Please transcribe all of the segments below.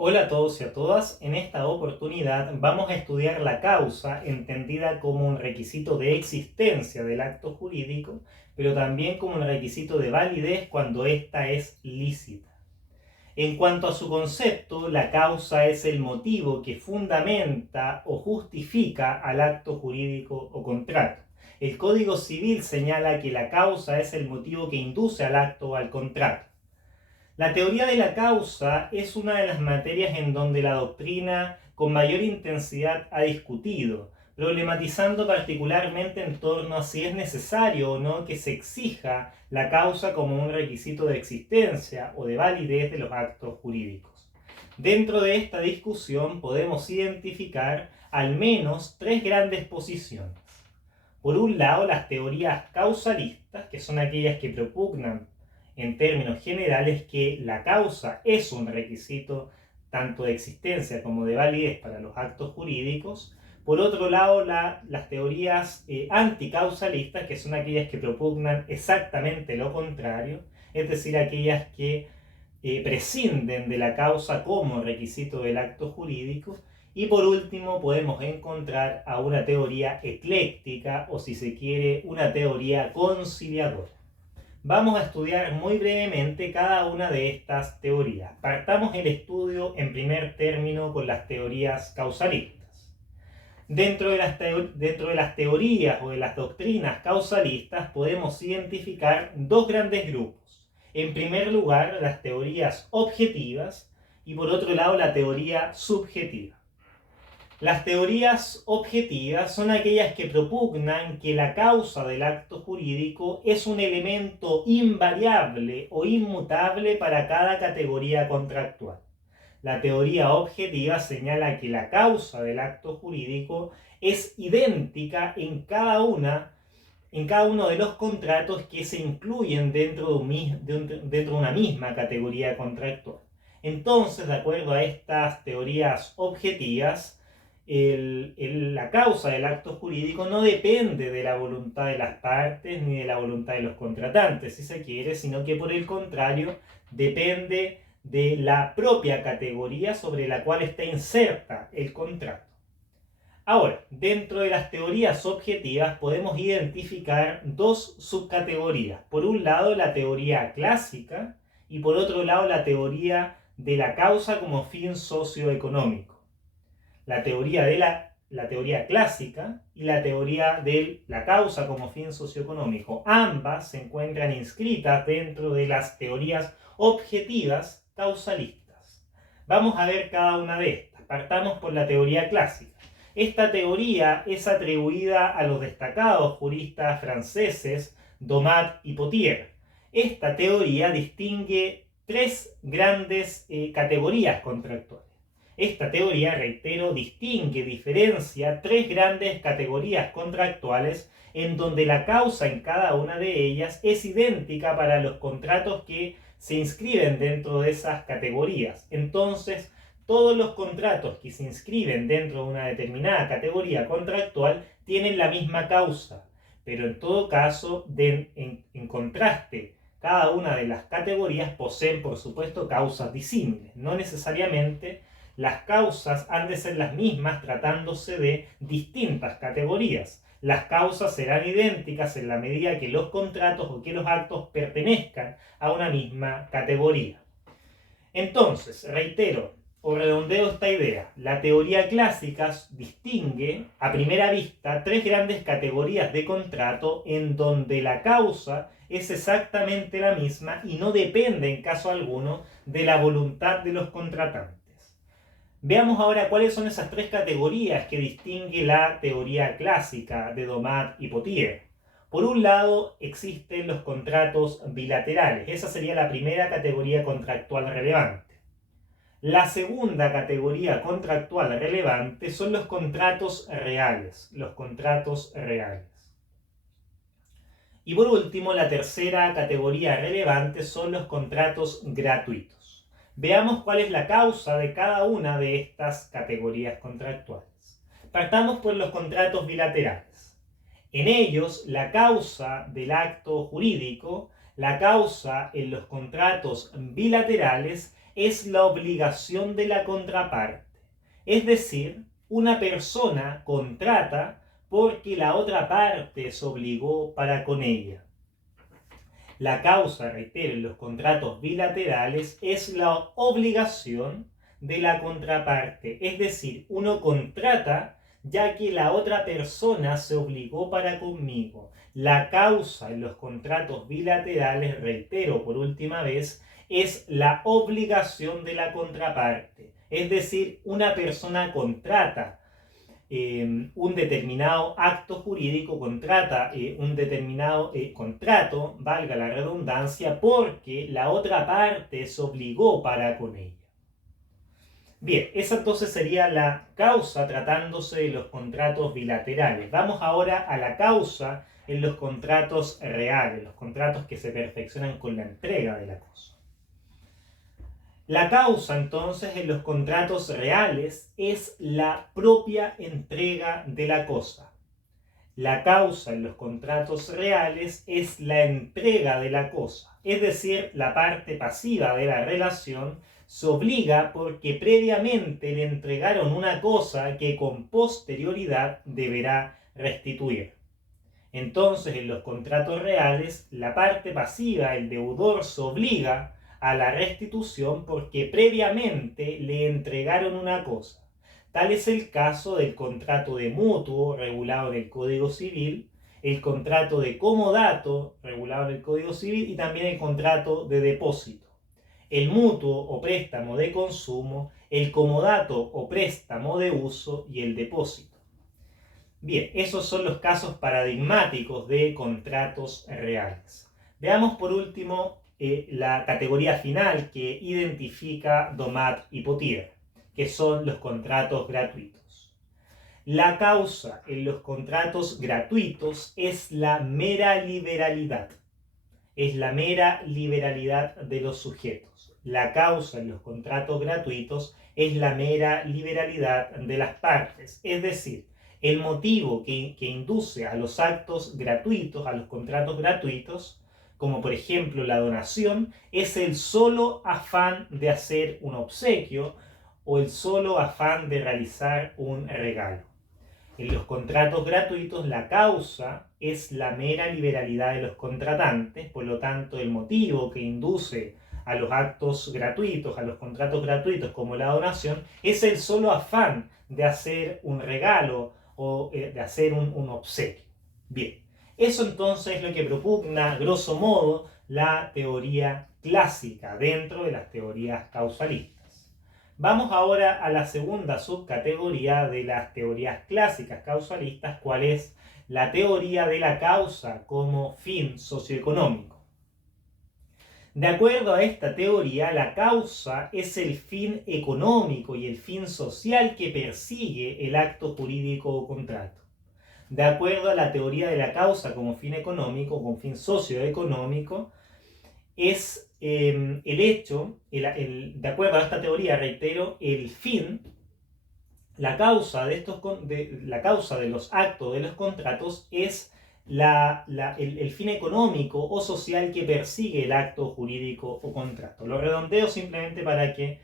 Hola a todos y a todas. En esta oportunidad vamos a estudiar la causa entendida como un requisito de existencia del acto jurídico, pero también como un requisito de validez cuando ésta es lícita. En cuanto a su concepto, la causa es el motivo que fundamenta o justifica al acto jurídico o contrato. El Código Civil señala que la causa es el motivo que induce al acto o al contrato. La teoría de la causa es una de las materias en donde la doctrina con mayor intensidad ha discutido, problematizando particularmente en torno a si es necesario o no que se exija la causa como un requisito de existencia o de validez de los actos jurídicos. Dentro de esta discusión podemos identificar al menos tres grandes posiciones. Por un lado, las teorías causalistas, que son aquellas que propugnan en términos generales que la causa es un requisito tanto de existencia como de validez para los actos jurídicos. Por otro lado, las teorías anticausalistas, que son aquellas que propugnan exactamente lo contrario, es decir, aquellas que prescinden de la causa como requisito del acto jurídico. Y por último podemos encontrar a una teoría ecléctica o, si se quiere, una teoría conciliadora. Vamos a estudiar muy brevemente cada una de estas teorías. Partamos el estudio en primer término con las teorías causalistas. Dentro de las teorías o de las doctrinas causalistas podemos identificar dos grandes grupos. En primer lugar, las teorías objetivas y por otro lado la teoría subjetiva. Las teorías objetivas son aquellas que propugnan que la causa del acto jurídico es un elemento invariable o inmutable para cada categoría contractual. La teoría objetiva señala que la causa del acto jurídico es idéntica en cada uno de los contratos que se incluyen dentro de una misma categoría contractual. Entonces, de acuerdo a estas teorías objetivas, la causa del acto jurídico no depende de la voluntad de las partes ni de la voluntad de los contratantes, si se quiere, sino que por el contrario depende de la propia categoría sobre la cual está inserta el contrato. Ahora, dentro de las teorías objetivas podemos identificar dos subcategorías. Por un lado, la teoría clásica y por otro lado, la teoría de la causa como fin socioeconómico. La teoría clásica y la teoría de la causa como fin socioeconómico. Ambas se encuentran inscritas dentro de las teorías objetivas causalistas. Vamos a ver cada una de estas. Partamos por la teoría clásica. Esta teoría es atribuida a los destacados juristas franceses Domat y Potier. Esta teoría distingue tres grandes categorías contractuales. Esta teoría, reitero, diferencia tres grandes categorías contractuales en donde la causa en cada una de ellas es idéntica para los contratos que se inscriben dentro de esas categorías. Entonces, todos los contratos que se inscriben dentro de una determinada categoría contractual tienen la misma causa, pero en todo caso, en contraste, cada una de las categorías poseen, por supuesto, causas disímiles. No necesariamente las causas han de ser las mismas tratándose de distintas categorías. Las causas serán idénticas en la medida que los contratos o que los actos pertenezcan a una misma categoría. Entonces, reitero o redondeo esta idea. La teoría clásica distingue a primera vista tres grandes categorías de contrato en donde la causa es exactamente la misma y no depende en caso alguno de la voluntad de los contratantes. Veamos ahora cuáles son esas tres categorías que distingue la teoría clásica de Domat y Potier. Por un lado, existen los contratos bilaterales. Esa sería la primera categoría contractual relevante. La segunda categoría contractual relevante son los contratos reales. Los contratos reales. Y por último, la tercera categoría relevante son los contratos gratuitos. Veamos cuál es la causa de cada una de estas categorías contractuales. Partamos por los contratos bilaterales. En ellos, la causa del acto jurídico, la causa en los contratos bilaterales, es la obligación de la contraparte. Es decir, una persona contrata porque la otra parte se obligó para con ella. La causa, reitero, en los contratos bilaterales es la obligación de la contraparte. Es decir, uno contrata ya que la otra persona se obligó para conmigo. La causa en los contratos bilaterales, reitero por última vez, es la obligación de la contraparte. Es decir, una persona contrata un determinado acto jurídico, contrata un determinado contrato, valga la redundancia, porque la otra parte se obligó para con ella. Bien, esa entonces sería la causa tratándose de los contratos bilaterales. Vamos ahora a la causa en los contratos reales, los contratos que se perfeccionan con la entrega de la cosa. La causa entonces en los contratos reales es la propia entrega de la cosa. La causa en los contratos reales es la entrega de la cosa, es decir, la parte pasiva de la relación se obliga porque previamente le entregaron una cosa que con posterioridad deberá restituir. Entonces, en los contratos reales, la parte pasiva, el deudor, se obliga a la restitución porque previamente le entregaron una cosa. Tal es el caso del contrato de mutuo regulado en el Código Civil, el contrato de comodato regulado en el Código Civil y también el contrato de depósito. El mutuo o préstamo de consumo, el comodato o préstamo de uso y el depósito. Bien, esos son los casos paradigmáticos de contratos reales. Veamos por último la categoría final que identifica Domat y Potier, que son los contratos gratuitos. La causa en los contratos gratuitos es la mera liberalidad. Es la mera liberalidad de los sujetos. La causa en los contratos gratuitos es la mera liberalidad de las partes. Es decir, el motivo que induce a los actos gratuitos, a los contratos gratuitos, como por ejemplo la donación, es el solo afán de hacer un obsequio o el solo afán de realizar un regalo. En los contratos gratuitos la causa es la mera liberalidad de los contratantes, por lo tanto el motivo que induce a los actos gratuitos, a los contratos gratuitos como la donación, es el solo afán de hacer un regalo o de hacer un obsequio. Bien, eso entonces es lo que propugna, grosso modo, la teoría clásica dentro de las teorías causalistas. Vamos ahora a la segunda subcategoría de las teorías clásicas causalistas, cuál es la teoría de la causa como fin socioeconómico. De acuerdo a esta teoría, la causa es el fin económico y el fin social que persigue el acto jurídico o contrato. De acuerdo a la teoría de la causa como fin económico, como fin socioeconómico, es el hecho, de acuerdo a esta teoría, reitero, el fin, la causa de los actos de los contratos es el fin económico o social que persigue el acto jurídico o contrato. Lo redondeo simplemente para que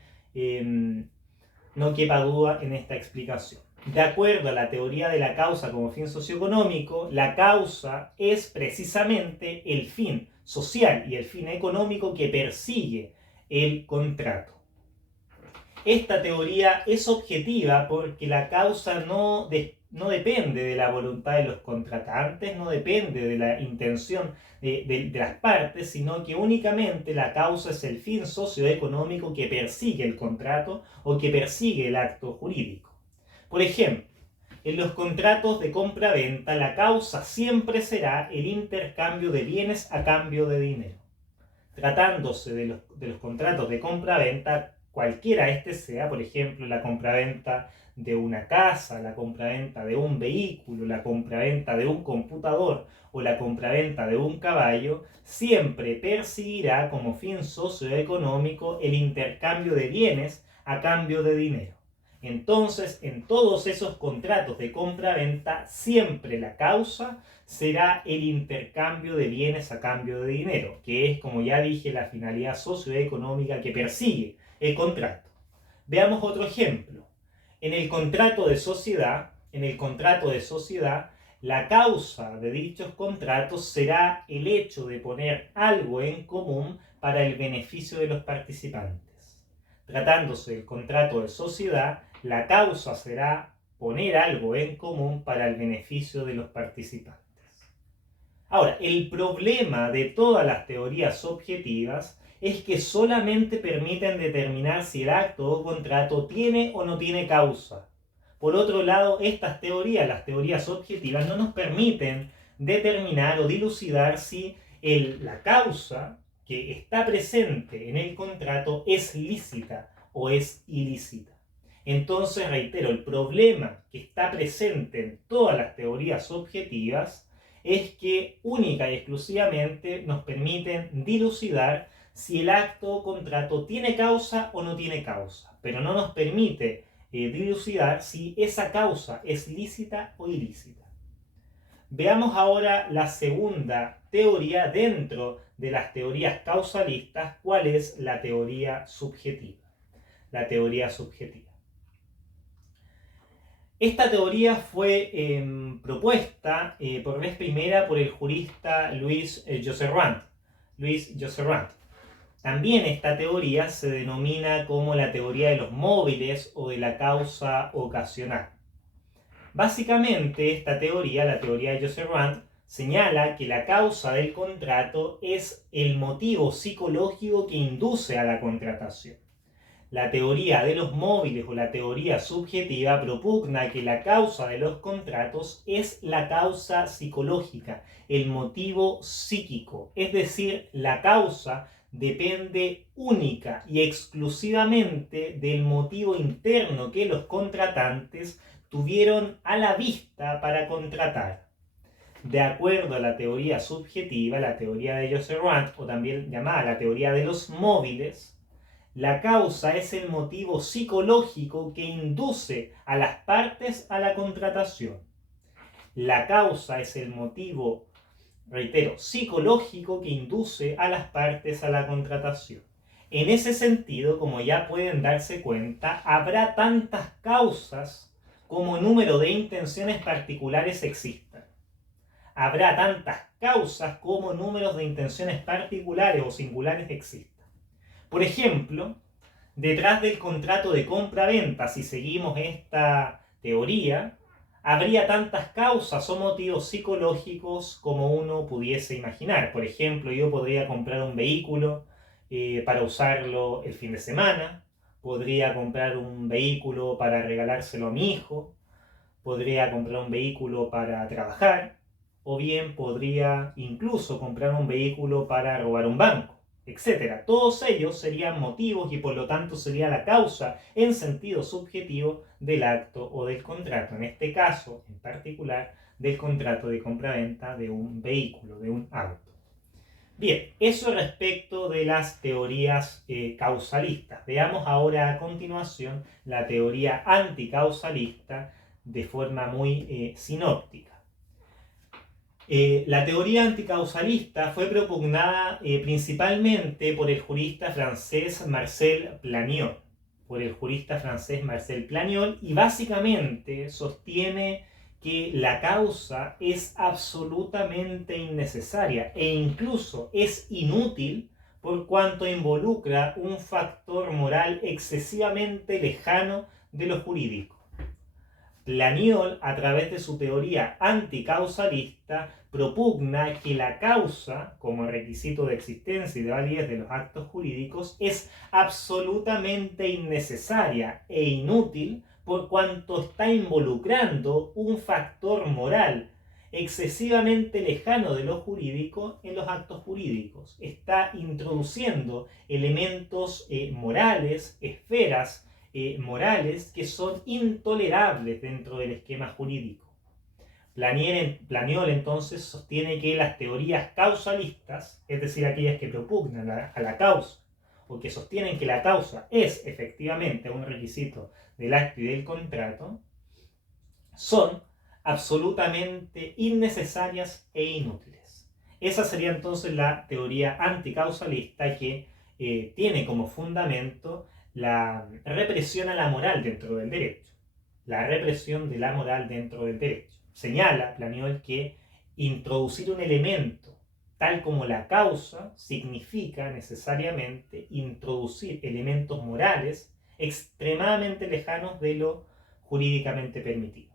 no quepa duda en esta explicación. De acuerdo a la teoría de la causa como fin socioeconómico, la causa es precisamente el fin social y el fin económico que persigue el contrato. Esta teoría es objetiva porque la causa no depende de la voluntad de los contratantes, no depende de la intención de las partes, sino que únicamente la causa es el fin socioeconómico que persigue el contrato o que persigue el acto jurídico. Por ejemplo, en los contratos de compra-venta la causa siempre será el intercambio de bienes a cambio de dinero. Tratándose de los contratos de compra-venta, cualquiera este sea, por ejemplo, la compraventa de una casa, la compraventa de un vehículo, la compraventa de un computador o la compraventa de un caballo, siempre perseguirá como fin socioeconómico el intercambio de bienes a cambio de dinero. Entonces, en todos esos contratos de compra-venta, siempre la causa será el intercambio de bienes a cambio de dinero, que es, como ya dije, la finalidad socioeconómica que persigue contrato. Veamos otro ejemplo. En el contrato de sociedad, la causa de dichos contratos será el hecho de poner algo en común para el beneficio de los participantes. Tratándose del contrato de sociedad, la causa será poner algo en común para el beneficio de los participantes. Ahora, el problema de todas las teorías objetivas es que solamente permiten determinar si el acto o contrato tiene o no tiene causa. Por otro lado, estas teorías, las teorías objetivas, no nos permiten determinar o dilucidar si la causa que está presente en el contrato es lícita o es ilícita. Entonces, reitero, el problema que está presente en todas las teorías objetivas es que única y exclusivamente nos permiten dilucidar si el acto o contrato tiene causa o no tiene causa, pero no nos permite dilucidar si esa causa es lícita o ilícita. Veamos ahora la segunda teoría dentro de las teorías causalistas, cuál es la teoría subjetiva. La teoría subjetiva. Esta teoría fue propuesta por vez primera por el jurista Louis Josserand. También esta teoría se denomina como la teoría de los móviles o de la causa ocasional. Básicamente, esta teoría, la teoría de Josserand, señala que la causa del contrato es el motivo psicológico que induce a la contratación. La teoría de los móviles o la teoría subjetiva propugna que la causa de los contratos es la causa psicológica, el motivo psíquico, es decir, la causa depende única y exclusivamente del motivo interno que los contratantes tuvieron a la vista para contratar. De acuerdo a la teoría subjetiva, la teoría de Josserand, o también llamada la teoría de los móviles, la causa es el motivo psicológico que induce a las partes a la contratación. La causa es el motivo, reitero, psicológico que induce a las partes a la contratación. En ese sentido, como ya pueden darse cuenta, habrá tantas causas como número de intenciones particulares existan. Habrá tantas causas como números de intenciones particulares o singulares existan. Por ejemplo, detrás del contrato de compra-venta, si seguimos esta teoría, habría tantas causas o motivos psicológicos como uno pudiese imaginar. Por ejemplo, yo podría comprar un vehículo para usarlo el fin de semana, podría comprar un vehículo para regalárselo a mi hijo, podría comprar un vehículo para trabajar, o bien podría incluso comprar un vehículo para robar un banco, etc. Todos ellos serían motivos y por lo tanto sería la causa en sentido subjetivo del acto o del contrato. En este caso, en particular, del contrato de compraventa de un vehículo, de un auto. Bien, eso respecto de las teorías causalistas. Veamos ahora a continuación la teoría anticausalista de forma muy sinóptica. La teoría anticausalista fue propugnada principalmente por el jurista francés Marcel Planiol. Y básicamente sostiene que la causa es absolutamente innecesaria e incluso es inútil por cuanto involucra un factor moral excesivamente lejano de lo jurídico. Planiol, a través de su teoría anticausalista, propugna que la causa, como requisito de existencia y de validez de los actos jurídicos, es absolutamente innecesaria e inútil por cuanto está involucrando un factor moral excesivamente lejano de lo jurídico en los actos jurídicos. Está introduciendo elementos morales, esferas morales que son intolerables dentro del esquema jurídico. Planiol entonces sostiene que las teorías causalistas, es decir, aquellas que propugnan a la causa o que sostienen que la causa es efectivamente un requisito del acto y del contrato, son absolutamente innecesarias e inútiles. Esa sería entonces la teoría anticausalista que tiene como fundamento la represión a la moral dentro del derecho. La represión de la moral dentro del derecho. Señala Planiol que introducir un elemento tal como la causa significa necesariamente introducir elementos morales extremadamente lejanos de lo jurídicamente permitido.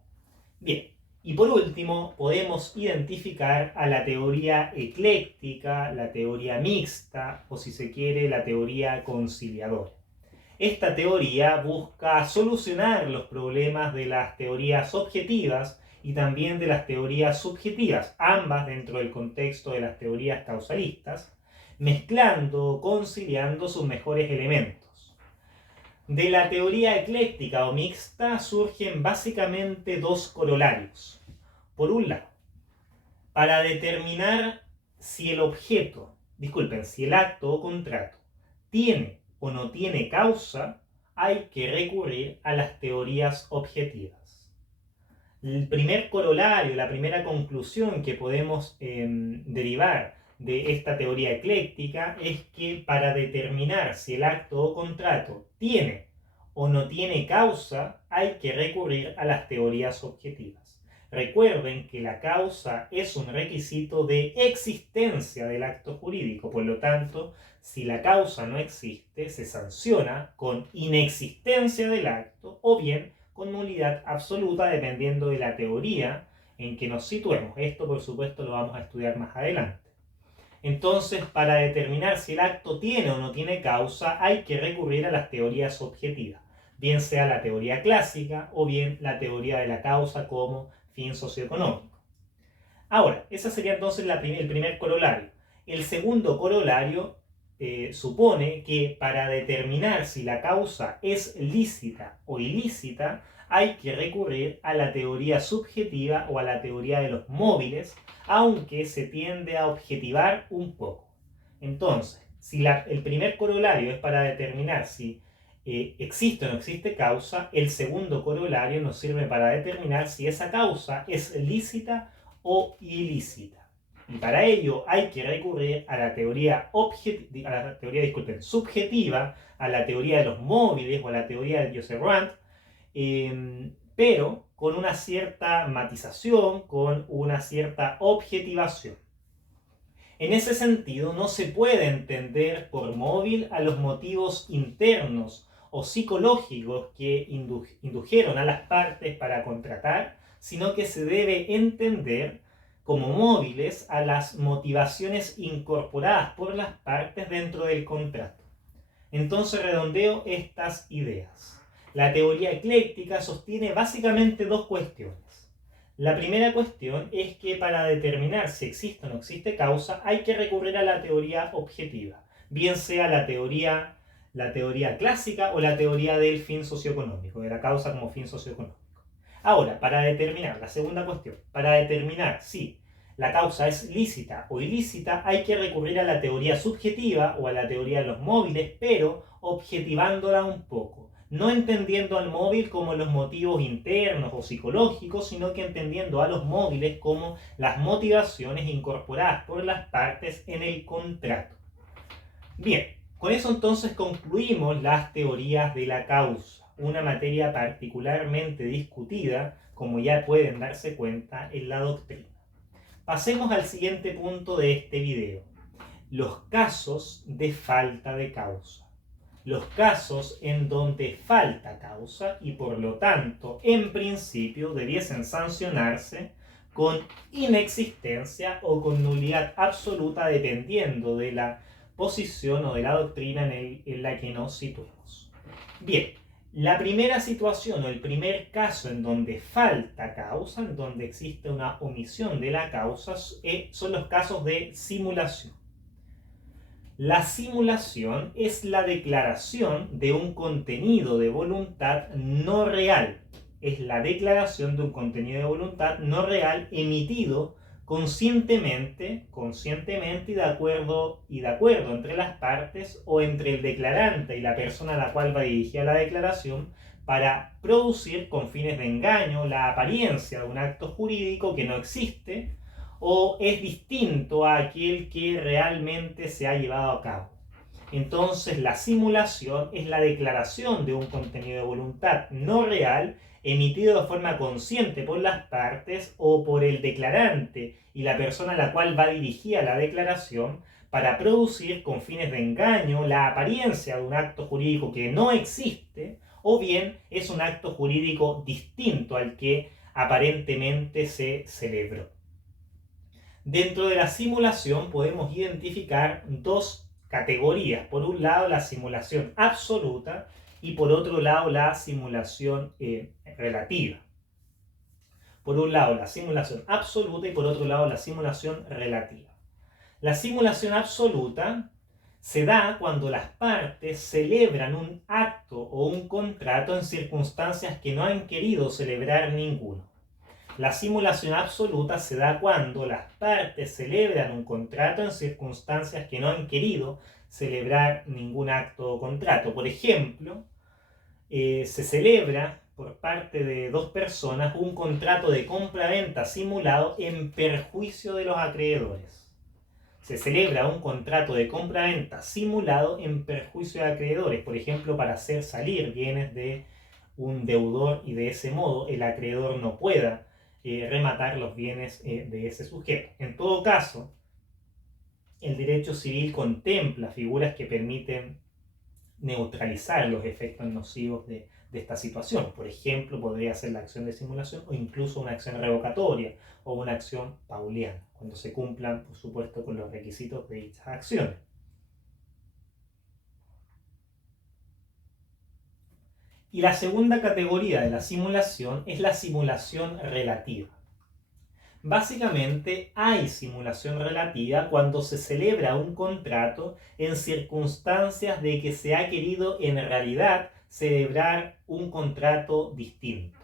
Bien, y por último podemos identificar a la teoría ecléctica, la teoría mixta o si se quiere la teoría conciliadora. Esta teoría busca solucionar los problemas de las teorías objetivas y también de las teorías subjetivas, ambas dentro del contexto de las teorías causalistas, mezclando, conciliando sus mejores elementos. De la teoría ecléctica o mixta surgen básicamente dos corolarios. Por un lado, para determinar si el si el acto o contrato tiene o no tiene causa, hay que recurrir a las teorías objetivas. El primer corolario, la primera conclusión que podemos derivar de esta teoría ecléctica es que para determinar si el acto o contrato tiene o no tiene causa, hay que recurrir a las teorías objetivas. Recuerden que la causa es un requisito de existencia del acto jurídico, por lo tanto, si la causa no existe, se sanciona con inexistencia del acto o bien con nulidad absoluta dependiendo de la teoría en que nos situemos. Esto, por supuesto, lo vamos a estudiar más adelante. Entonces, para determinar si el acto tiene o no tiene causa, hay que recurrir a las teorías objetivas, bien sea la teoría clásica o bien la teoría de la causa como fin socioeconómico. Ahora, ese sería entonces el primer corolario. El segundo corolario supone que para determinar si la causa es lícita o ilícita, hay que recurrir a la teoría subjetiva o a la teoría de los móviles, aunque se tiende a objetivar un poco. Entonces, si el primer corolario es para determinar si existe o no existe causa, el segundo corolario nos sirve para determinar si esa causa es lícita o ilícita. Y para ello hay que recurrir a la teoría, subjetiva, a la teoría de los móviles o a la teoría de Joseph Randt, pero con una cierta matización, con una cierta objetivación. En ese sentido, no se puede entender por móvil a los motivos internos o psicológicos que indujeron a las partes para contratar, sino que se debe entender como móviles a las motivaciones incorporadas por las partes dentro del contrato. Entonces redondeo estas ideas. La teoría ecléctica sostiene básicamente dos cuestiones. La primera cuestión es que para determinar si existe o no existe causa hay que recurrir a la teoría objetiva, bien sea la teoría clásica o la teoría del fin socioeconómico, de la causa como fin socioeconómico. Ahora, para determinar, la segunda cuestión, para determinar si la causa es lícita o ilícita, hay que recurrir a la teoría subjetiva o a la teoría de los móviles, pero objetivándola un poco. No entendiendo al móvil como los motivos internos o psicológicos, sino que entendiendo a los móviles como las motivaciones incorporadas por las partes en el contrato. Bien, con eso entonces concluimos las teorías de la causa, una materia particularmente discutida, como ya pueden darse cuenta, en la doctrina. Pasemos al siguiente punto de este video: los casos de falta de causa. Los casos en donde falta causa y por lo tanto, en principio, debiesen sancionarse con inexistencia o con nulidad absoluta dependiendo de la posición o de la doctrina en la que nos situemos. Bien, la primera situación o el primer caso en donde falta causa, en donde existe una omisión de la causa, son los casos de simulación. La simulación es la declaración de un contenido de voluntad no real. Es la declaración de un contenido de voluntad no real emitido conscientemente y de acuerdo entre las partes o entre el declarante y la persona a la cual va dirigida la declaración para producir con fines de engaño la apariencia de un acto jurídico que no existe o es distinto a aquel que realmente se ha llevado a cabo. Entonces la simulación es la declaración de un contenido de voluntad no real emitido de forma consciente por las partes o por el declarante y la persona a la cual va dirigida la declaración para producir con fines de engaño la apariencia de un acto jurídico que no existe o bien es un acto jurídico distinto al que aparentemente se celebró. Dentro de la simulación podemos identificar dos categorías. Por un lado, la simulación absoluta y por otro lado, la simulación relativa. Por un lado, la simulación absoluta y por otro lado, la simulación relativa. La simulación absoluta se da cuando las partes celebran un acto o un contrato en circunstancias que no han querido celebrar ninguno. La simulación absoluta se da cuando las partes celebran un contrato en circunstancias que no han querido celebrar ningún acto o contrato. Por ejemplo, se celebra por parte de dos personas un contrato de compra-venta simulado en perjuicio de los acreedores. Se celebra un contrato de compra-venta simulado en perjuicio de acreedores, por ejemplo, para hacer salir bienes de un deudor y de ese modo el acreedor no pueda rematar los bienes de ese sujeto. En todo caso, el derecho civil contempla figuras que permiten neutralizar los efectos nocivos de esta situación. Por ejemplo, podría ser la acción de simulación o incluso una acción revocatoria o una acción pauliana, cuando se cumplan, por supuesto, con los requisitos de dichas acciones. Y la segunda categoría de la simulación es la simulación relativa. Básicamente hay simulación relativa cuando se celebra un contrato en circunstancias de que se ha querido en realidad celebrar un contrato distinto.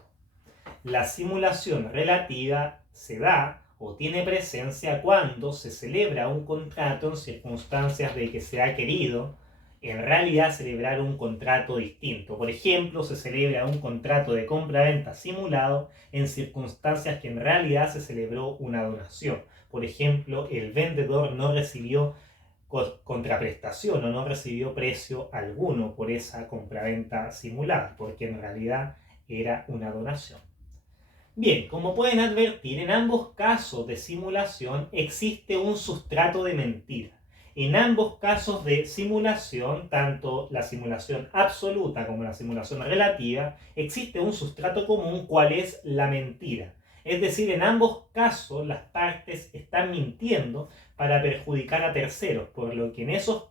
La simulación relativa se da o tiene presencia cuando se celebra un contrato en circunstancias de que se ha querido en realidad celebrar un contrato distinto. Por ejemplo, se celebra un contrato de compra-venta simulado en circunstancias que en realidad se celebró una donación. Por ejemplo, el vendedor no recibió contraprestación o no recibió precio alguno por esa compra-venta simulada, porque en realidad era una donación. Bien, como pueden advertir, en ambos casos de simulación existe un sustrato de mentira. En ambos casos de simulación, tanto la simulación absoluta como la simulación relativa, existe un sustrato común, cual es la mentira. Es decir, en ambos casos las partes están mintiendo para perjudicar a terceros, por lo que en esos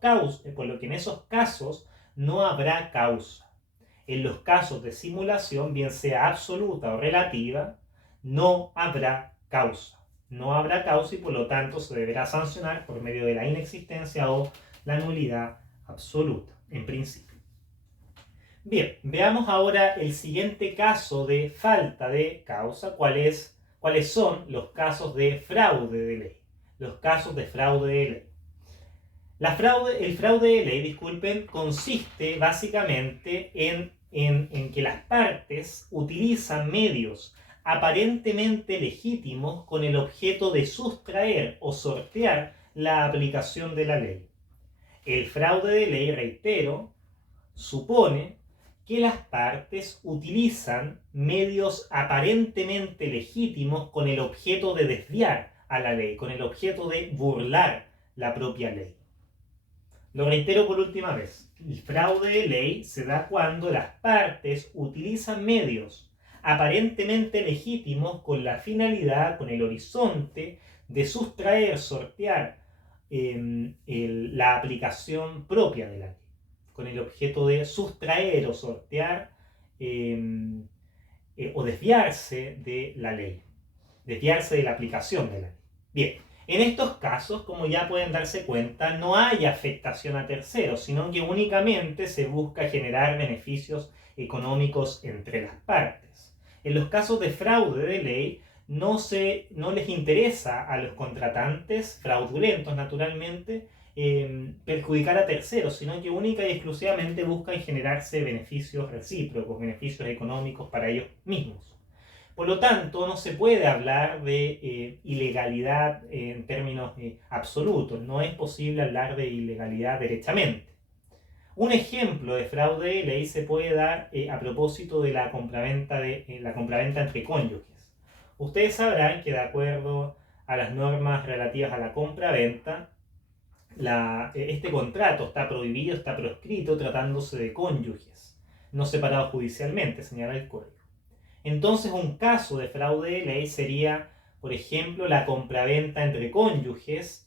casos no habrá causa. En los casos de simulación, bien sea absoluta o relativa, no habrá causa. No habrá causa y por lo tanto se deberá sancionar por medio de la inexistencia o la nulidad absoluta, en principio. Bien, veamos ahora el siguiente caso de falta de causa, cuáles son los casos de fraude de ley. Los casos de fraude de ley. El fraude de ley, disculpen, consiste básicamente en que las partes utilizan medios aparentemente legítimos con el objeto de sustraer o sortear la aplicación de la ley. El fraude de ley, reitero, supone que las partes utilizan medios aparentemente legítimos con el objeto de desviar a la ley, con el objeto de burlar la propia ley. Lo reitero por última vez. El fraude de ley se da cuando las partes utilizan medios aparentemente legítimos con la finalidad, con el horizonte de sustraer, sortear la aplicación propia de la ley, con el objeto de sustraer o sortear o desviarse de la ley, desviarse de la aplicación de la ley. Bien, en estos casos, como ya pueden darse cuenta, no hay afectación a terceros, sino que únicamente se busca generar beneficios económicos entre las partes. En los casos de fraude de ley, no les interesa a los contratantes, fraudulentos naturalmente, perjudicar a terceros, sino que única y exclusivamente buscan generarse beneficios recíprocos, beneficios económicos para ellos mismos. Por lo tanto, no se puede hablar de ilegalidad en términos absolutos. No es posible hablar de ilegalidad derechamente. Un ejemplo de fraude de ley se puede dar a propósito de la compraventa, la compraventa entre cónyuges. Ustedes sabrán que de acuerdo a las normas relativas a la compraventa, este contrato está prohibido, está proscrito tratándose de cónyuges, no separados judicialmente, señala el código. Entonces, un caso de fraude de ley sería, por ejemplo, la compraventa entre cónyuges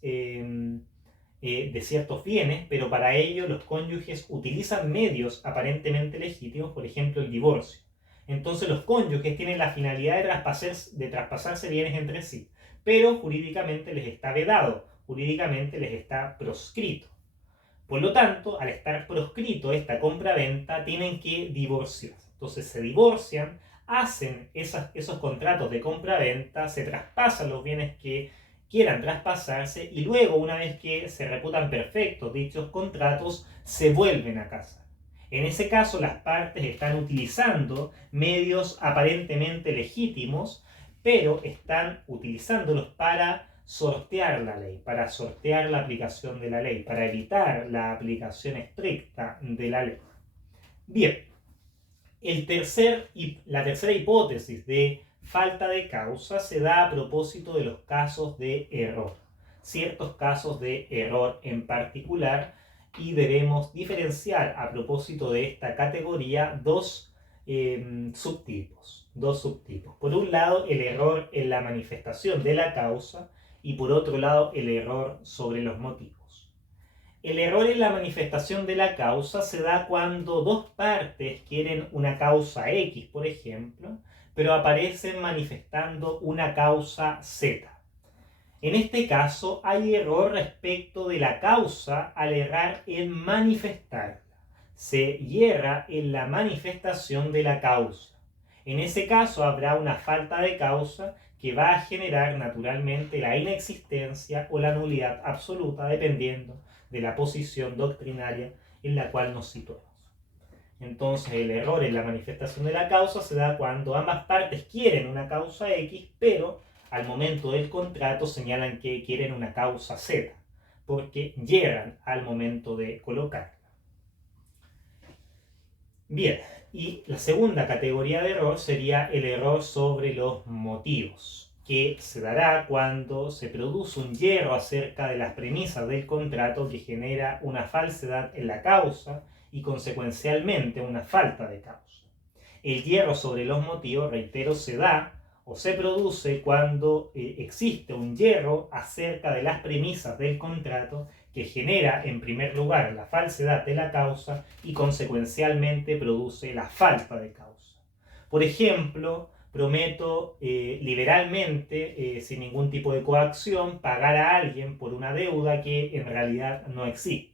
de ciertos bienes, pero para ello los cónyuges utilizan medios aparentemente legítimos, por ejemplo, el divorcio. Entonces, los cónyuges tienen la finalidad de traspasarse bienes entre sí, pero jurídicamente les está vedado, jurídicamente les está proscrito. Por lo tanto, al estar proscrito esta compraventa, tienen que divorciarse. Entonces se divorcian, hacen esos contratos de compraventa, se traspasan los bienes que quieran traspasarse y luego, una vez que se reputan perfectos dichos contratos, se vuelven a casar. En ese caso, las partes están utilizando medios aparentemente legítimos, pero están utilizándolos para sortear la ley, para sortear la aplicación de la ley, para evitar la aplicación estricta de la ley. Bien, la tercera hipótesis de falta de causa se da a propósito de los casos de error, ciertos casos de error en particular, y debemos diferenciar a propósito de esta categoría dos subtipos. Por un lado, el error en la manifestación de la causa y por otro lado, el error sobre los motivos. El error en la manifestación de la causa se da cuando dos partes quieren una causa X, por ejemplo, pero aparecen manifestando una causa Z. En este caso, hay error respecto de la causa al errar en manifestarla. Se hierra en la manifestación de la causa. En ese caso, habrá una falta de causa que va a generar naturalmente la inexistencia o la nulidad absoluta, dependiendo de la posición doctrinaria en la cual nos situemos. Entonces, el error en la manifestación de la causa se da cuando ambas partes quieren una causa X, pero al momento del contrato señalan que quieren una causa Z, porque llegan al momento de colocarla. Bien, y la segunda categoría de error sería el error sobre los motivos, que se dará cuando se produce un hierro acerca de las premisas del contrato que genera una falsedad en la causa y consecuencialmente una falta de causa. El hierro sobre los motivos, reitero, se da o se produce cuando existe un hierro acerca de las premisas del contrato que genera en primer lugar la falsedad de la causa y consecuencialmente produce la falta de causa. Por ejemplo, prometo liberalmente, sin ningún tipo de coacción, pagar a alguien por una deuda que en realidad no existe.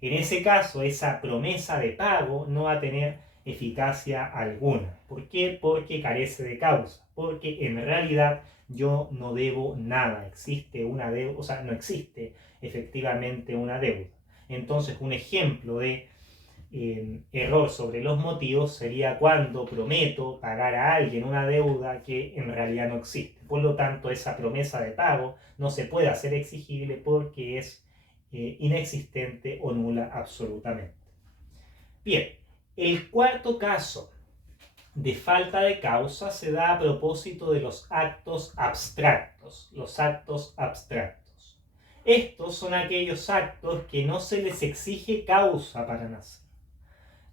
En ese caso, esa promesa de pago no va a tener eficacia alguna. ¿Por qué? Porque carece de causa. Porque en realidad yo no debo nada. Existe una deuda, o sea, no existe efectivamente una deuda. Entonces, un ejemplo de error sobre los motivos sería cuando prometo pagar a alguien una deuda que en realidad no existe. Por lo tanto, esa promesa de pago no se puede hacer exigible porque es inexistente o nula absolutamente. Bien, el cuarto caso de falta de causa se da a propósito de los actos abstractos. Los actos abstractos. Estos son aquellos actos que no se les exige causa para nacer.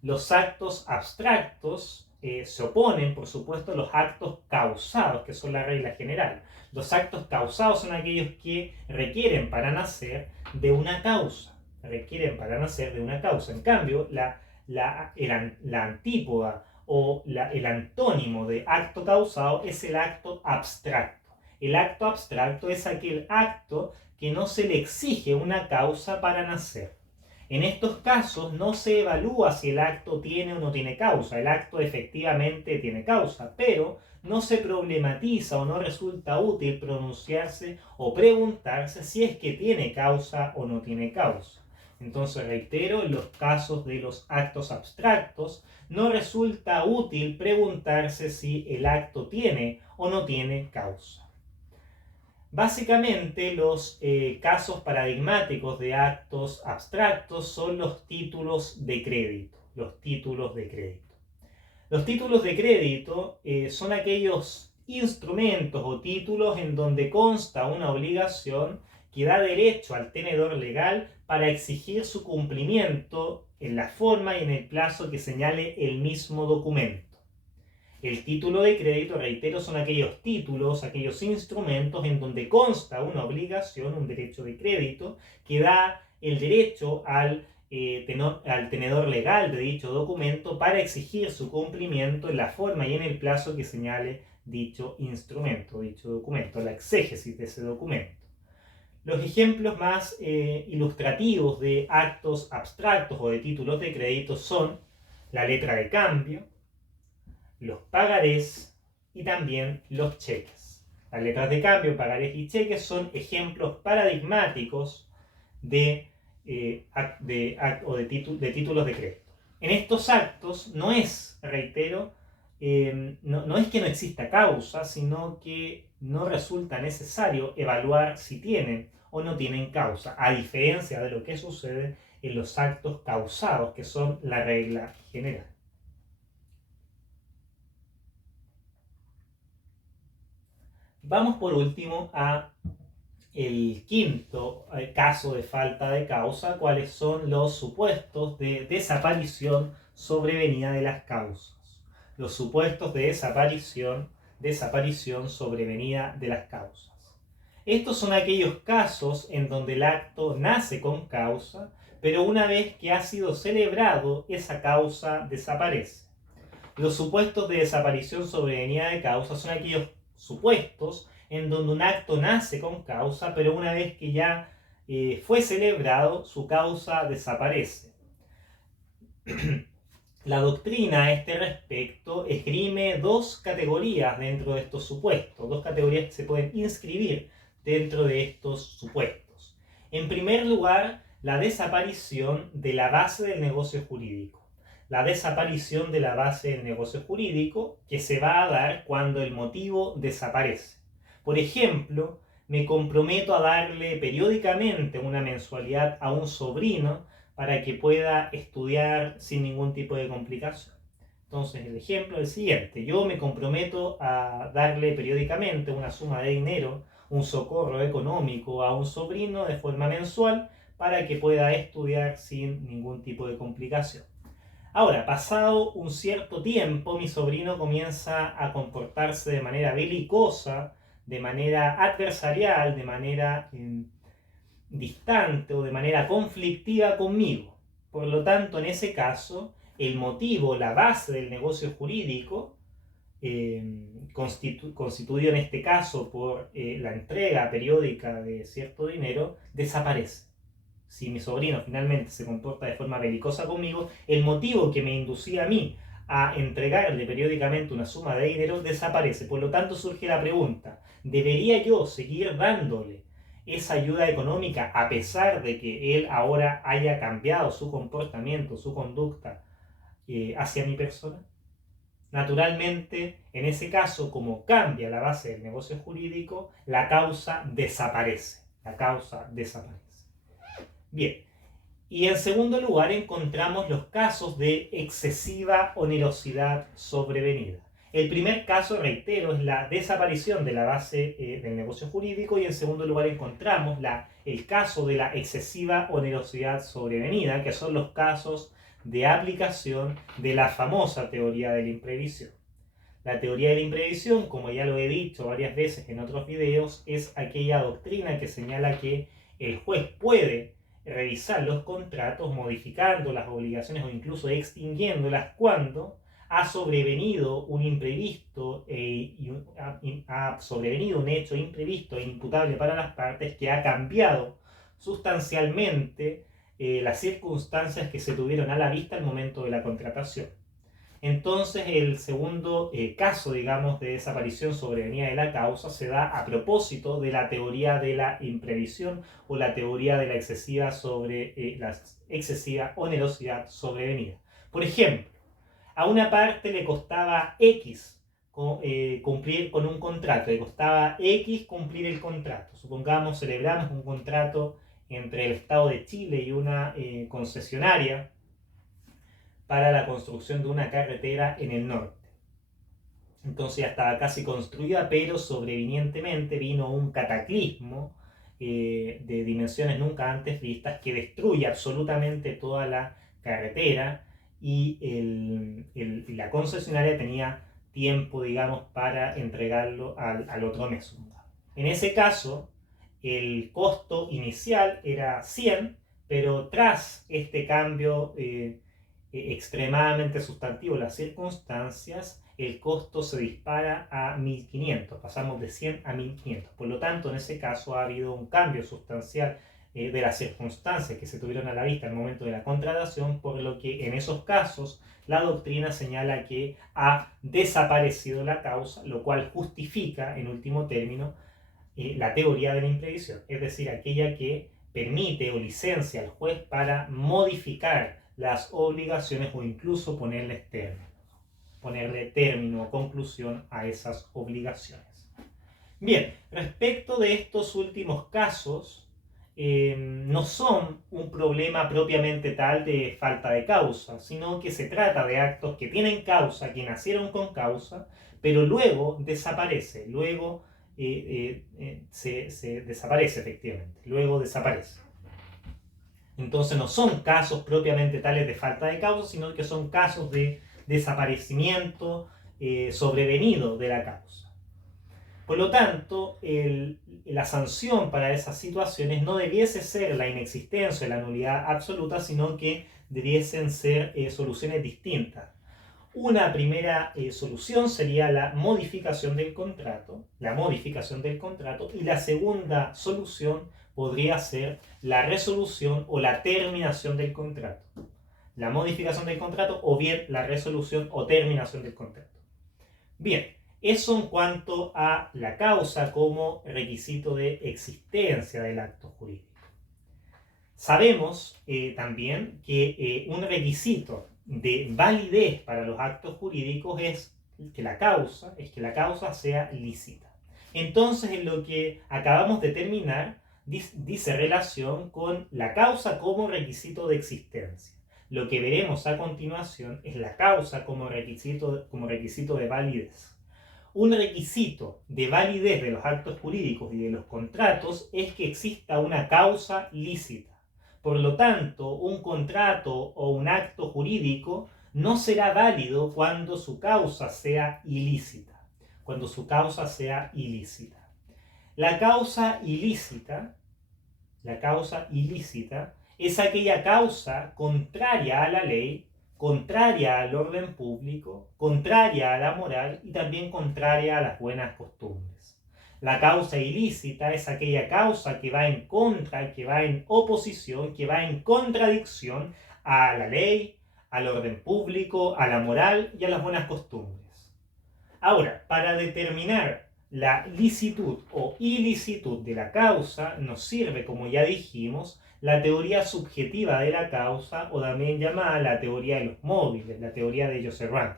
Los actos abstractos se oponen, por supuesto, a los actos causados, que son la regla general. Los actos causados son aquellos que requieren para nacer de una causa. En cambio, la antípoda o el antónimo de acto causado es el acto abstracto. El acto abstracto es aquel acto que no se le exige una causa para nacer. En estos casos no se evalúa si el acto tiene o no tiene causa. El acto efectivamente tiene causa, pero no se problematiza o no resulta útil pronunciarse o preguntarse si es que tiene causa o no tiene causa. Entonces, reitero, en los casos de los actos abstractos no resulta útil preguntarse si el acto tiene o no tiene causa. Básicamente, los casos paradigmáticos de actos abstractos son los títulos de crédito. Los títulos de crédito. Los títulos de crédito son aquellos instrumentos o títulos en donde consta una obligación que da derecho al tenedor legal para exigir su cumplimiento en la forma y en el plazo que señale el mismo documento. El título de crédito, reitero, son aquellos títulos, aquellos instrumentos en donde consta una obligación, un derecho de crédito, que da el derecho al tenedor legal de dicho documento para exigir su cumplimiento en la forma y en el plazo que señale dicho instrumento, dicho documento, la exégesis de ese documento. Los ejemplos más ilustrativos de actos abstractos o de títulos de crédito son la letra de cambio, los pagarés y también los cheques. Las letras de cambio, pagarés y cheques son ejemplos paradigmáticos de títulos de crédito. En estos actos no es, reitero, no es que no exista causa, sino que no resulta necesario evaluar si tienen o no tienen causa, a diferencia de lo que sucede en los actos causados, que son la regla general. Vamos por último a el quinto caso de falta de causa, cuáles son los supuestos de desaparición sobrevenida de las causas. Los supuestos de desaparición sobrevenida de las causas. Estos son aquellos casos en donde el acto nace con causa, pero una vez que ha sido celebrado, esa causa desaparece. Los supuestos de desaparición sobrevenida de causa son aquellos supuestos en donde un acto nace con causa, pero una vez que ya fue celebrado, su causa desaparece. La doctrina a este respecto esgrime dos categorías dentro de estos supuestos, dos categorías que se pueden inscribir dentro de estos supuestos. En primer lugar, la desaparición de la base del negocio jurídico. La desaparición de la base del negocio jurídico que se va a dar cuando el motivo desaparece. Por ejemplo, me comprometo a darle periódicamente una mensualidad a un sobrino para que pueda estudiar sin ningún tipo de complicación. Entonces el ejemplo es el siguiente: yo me comprometo a darle periódicamente una suma de dinero, un socorro económico a un sobrino de forma mensual para que pueda estudiar sin ningún tipo de complicación. Ahora, pasado un cierto tiempo, mi sobrino comienza a comportarse de manera belicosa, de manera adversarial, de manera distante o de manera conflictiva conmigo. Por lo tanto, en ese caso, el motivo, la base del negocio jurídico, constituido en este caso por la entrega periódica de cierto dinero, desaparece. Si mi sobrino finalmente se comporta de forma belicosa conmigo, el motivo que me inducía a mí a entregarle periódicamente una suma de dinero desaparece. Por lo tanto, surge la pregunta: ¿debería yo seguir dándole esa ayuda económica a pesar de que él ahora haya cambiado su comportamiento, su conducta hacia mi persona? Naturalmente, en ese caso, como cambia la base del negocio jurídico, la causa desaparece. La causa desaparece. Bien, y en segundo lugar encontramos los casos de excesiva onerosidad sobrevenida. El primer caso, reitero, es la desaparición de la base del negocio jurídico, y en segundo lugar encontramos el caso de la excesiva onerosidad sobrevenida, que son los casos de aplicación de la famosa teoría de la imprevisión. La teoría de la imprevisión, como ya lo he dicho varias veces en otros videos, es aquella doctrina que señala que el juez puede revisar los contratos modificando las obligaciones o incluso extinguiéndolas cuando ha sobrevenido un imprevisto ha sobrevenido un hecho imprevisto e imputable para las partes que ha cambiado sustancialmente las circunstancias que se tuvieron a la vista al momento de la contratación. Entonces, el segundo caso, digamos, de desaparición sobrevenida de la causa se da a propósito de la teoría de la imprevisión o la teoría de la excesiva onerosidad sobrevenida. Por ejemplo, a una parte le costaba X cumplir con un contrato, que costaba X cumplir el contrato. Supongamos, celebramos un contrato entre el Estado de Chile y una concesionaria para la construcción de una carretera en el norte. Entonces ya estaba casi construida, pero sobrevinientemente vino un cataclismo de dimensiones nunca antes vistas que destruye absolutamente toda la carretera y la concesionaria tenía tiempo, digamos, para entregarlo al otro mes. En ese caso, el costo inicial era 100, pero tras este cambio extremadamente sustantivo las circunstancias, el costo se dispara a 1500, pasamos de 100 a 1500. Por lo tanto, en ese caso ha habido un cambio sustancial de las circunstancias que se tuvieron a la vista en el momento de la contratación, por lo que en esos casos la doctrina señala que ha desaparecido la causa, lo cual justifica, en último término, la teoría de la imprevisión, es decir, aquella que permite o licencia al juez para modificar las obligaciones o incluso ponerle término o conclusión a esas obligaciones. Bien, respecto de estos últimos casos, no son un problema propiamente tal de falta de causa, sino que se trata de actos que tienen causa, que nacieron con causa, pero luego desaparece, luego se desaparece efectivamente, luego desaparece. Entonces no son casos propiamente tales de falta de causa, sino que son casos de desaparecimiento sobrevenido de la causa. Por lo tanto, la sanción para esas situaciones no debiese ser la inexistencia o la nulidad absoluta, sino que debiesen ser soluciones distintas. Una primera solución sería la modificación del contrato, y la segunda solución podría ser la resolución o la terminación del contrato. La modificación del contrato o bien la resolución o terminación del contrato. Bien, eso en cuanto a la causa como requisito de existencia del acto jurídico. Sabemos también que un requisito de validez para los actos jurídicos es que la causa sea lícita. Entonces, en lo que acabamos de terminar, dice relación con la causa como requisito de existencia. Lo que veremos a continuación es la causa como requisito de validez. Un requisito de validez de los actos jurídicos y de los contratos es que exista una causa lícita. Por lo tanto, un contrato o un acto jurídico no será válido cuando su causa sea ilícita. La causa ilícita es aquella causa contraria a la ley, contraria al orden público, contraria a la moral y también contraria a las buenas costumbres. La causa ilícita es aquella causa que va en contra, que va en oposición, que va en contradicción a la ley, al orden público, a la moral y a las buenas costumbres. Ahora, para determinar la licitud o ilicitud de la causa, nos sirve, como ya dijimos, la teoría subjetiva de la causa, o también llamada la teoría de los móviles, la teoría de Joseph Rank.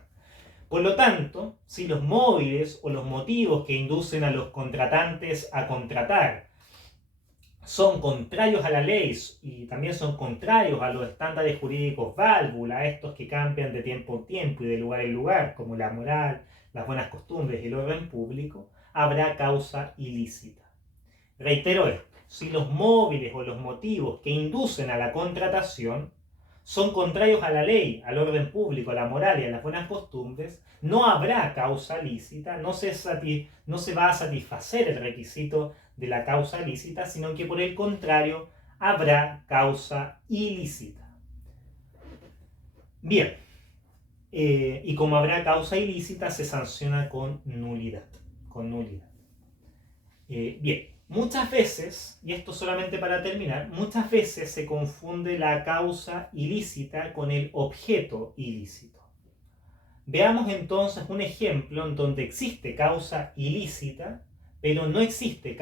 Por lo tanto, si los móviles o los motivos que inducen a los contratantes a contratar son contrarios a la ley y también son contrarios a los estándares jurídicos válvula, estos que cambian de tiempo en tiempo y de lugar en lugar, como la moral, las buenas costumbres y el orden público, habrá causa ilícita. Reitero esto, si los móviles o los motivos que inducen a la contratación son contrarios a la ley, al orden público, a la moral y a las buenas costumbres, no habrá causa lícita, no se va a satisfacer el requisito de la causa lícita, sino que por el contrario habrá causa ilícita. Bien, y como habrá causa ilícita, se sanciona con nulidad. Bien, muchas veces, y esto solamente para terminar, muchas veces se confunde la causa ilícita con el objeto ilícito. Veamos entonces un ejemplo en donde existe causa ilícita, pero no existe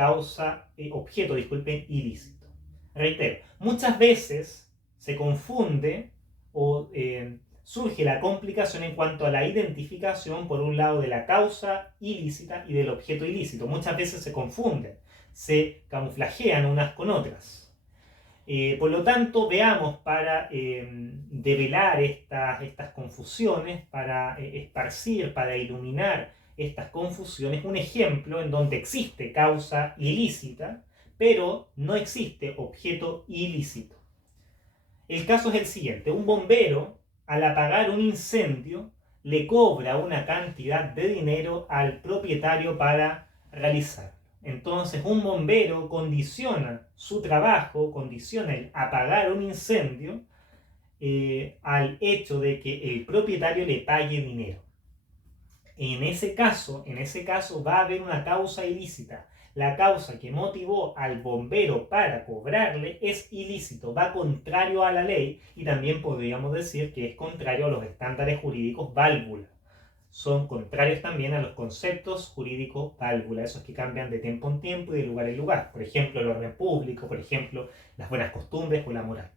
objeto ilícito. Reitero, muchas veces se confunde o surge la complicación en cuanto a la identificación, por un lado, de la causa ilícita y del objeto ilícito. Muchas veces se confunden, se camuflajean unas con otras. Por lo tanto, veamos para develar estas confusiones, para esparcir, para iluminar estas confusiones, un ejemplo en donde existe causa ilícita, pero no existe objeto ilícito. El caso es el siguiente: un bombero, al apagar un incendio, le cobra una cantidad de dinero al propietario para realizarlo. Entonces, un bombero condiciona su trabajo, condiciona el apagar un incendio al hecho de que el propietario le pague dinero. En ese caso va a haber una causa ilícita. La causa que motivó al bombero para cobrarle es ilícito, va contrario a la ley, y también podríamos decir que es contrario a los estándares jurídicos válvula. Son contrarios también a los conceptos jurídicos válvula, esos que cambian de tiempo en tiempo y de lugar en lugar. Por ejemplo, el orden público, por ejemplo, las buenas costumbres o la moral.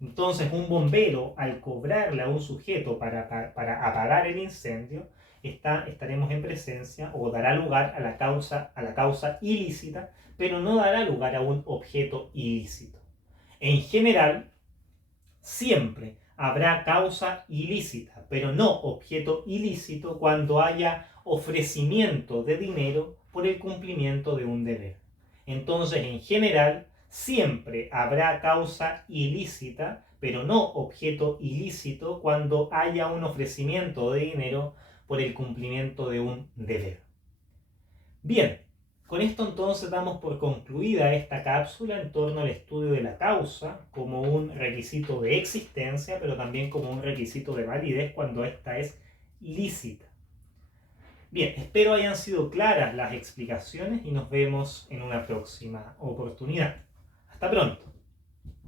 Entonces, un bombero, al cobrarle a un sujeto para apagar el incendio, estaremos en presencia o dará lugar a la causa ilícita, pero no dará lugar a un objeto ilícito. En general, siempre habrá causa ilícita, pero no objeto ilícito cuando haya ofrecimiento de dinero por el cumplimiento de un deber. Entonces, en general, siempre habrá causa ilícita, pero no objeto ilícito cuando haya un ofrecimiento de dinero por el cumplimiento de un deber. Bien, con esto entonces damos por concluida esta cápsula en torno al estudio de la causa como un requisito de existencia, pero también como un requisito de validez cuando ésta es lícita. Bien, espero hayan sido claras las explicaciones y nos vemos en una próxima oportunidad. Hasta pronto.